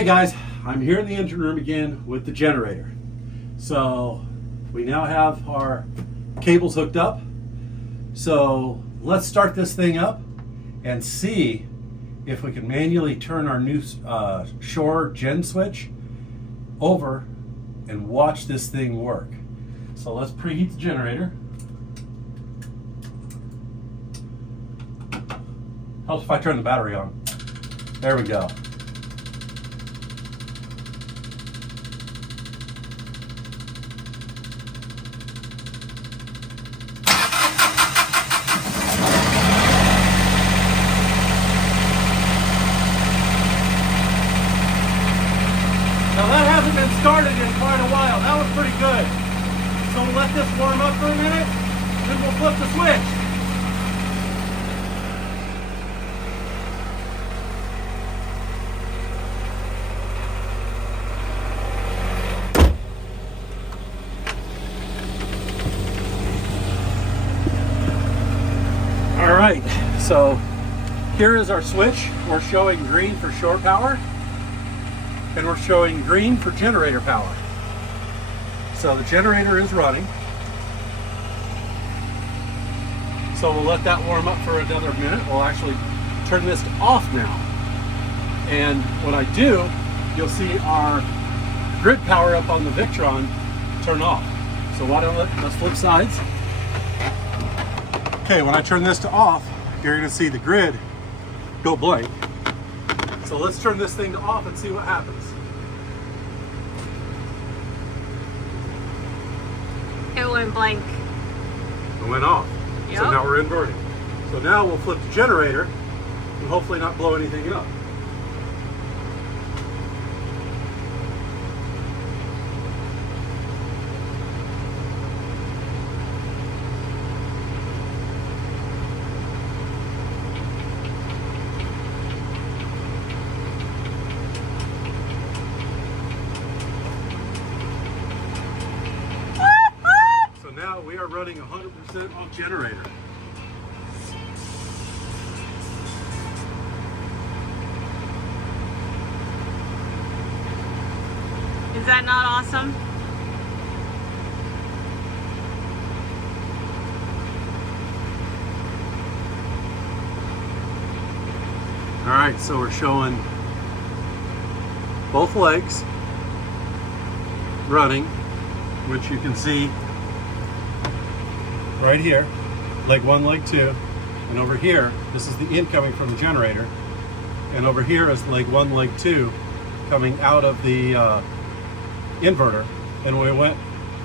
Okay guys, I'm here in the engine room again with the generator. So we now have our cables hooked up. So let's start this thing up and see if we can manually turn our new shore gen switch over and watch this thing work. So let's preheat the generator. Helps if I turn the battery on. There we go. Now that hasn't been started in quite a while. That was pretty good. So we'll let this warm up for a minute, then we'll flip the switch. All right, so here is our switch. We're showing green for shore power, and we're showing green for generator power. So the generator is running. So we'll let that warm up for another minute. We'll actually turn this to off now. And when I do, you'll see our grid power up on the Victron turn off. So why don't let's flip sides. Okay, when I turn this to off, you're gonna see the grid go blank. So let's turn this thing to off and see what happens. It went blank. It went off. Yep. So now we're inverting. So now we'll flip the generator and hopefully not blow anything up. Now we are running 100% off generator. Is that not awesome? All right, so we're showing both legs running, which you can see right here, leg one, leg two, and over here, this is the incoming from the generator, and over here is leg one, leg two, coming out of the inverter, and we went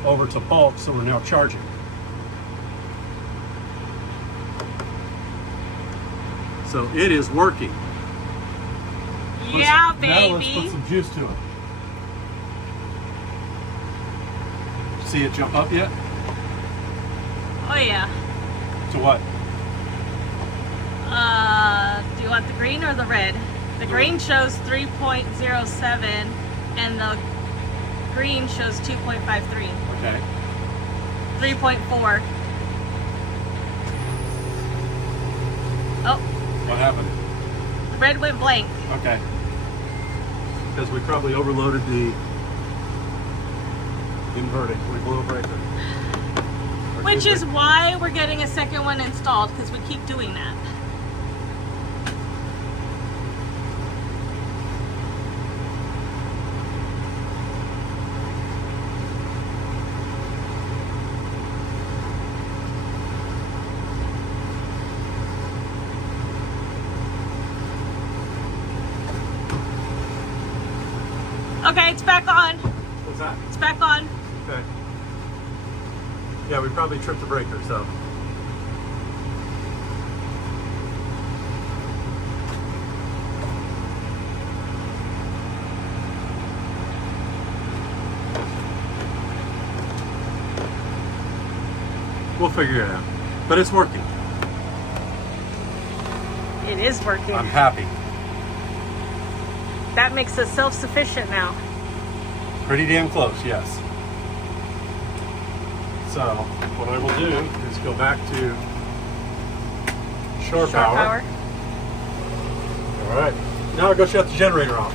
over to bulk, so we're now charging. So it is working. Yeah, Now let's baby. put some juice to it. See it jump up yet? Oh yeah. To what? Do you want the green or the red? The green shows 3.07 and the green shows 2.53. Okay. 3.4. Oh, What happened? the red went blank. Okay. Because we probably overloaded the inverting. We blew a breaker. Which is why we're getting a second one installed, because we keep doing that. Okay, it's back on. What's that? It's back on. Okay. Yeah, we probably tripped the breaker, so. We'll figure it out. But it's working. It is working. I'm happy. That makes us self-sufficient now. Pretty damn close, yes. So what I will do is go back to shore power. Power. All right, now I'll go shut the generator off.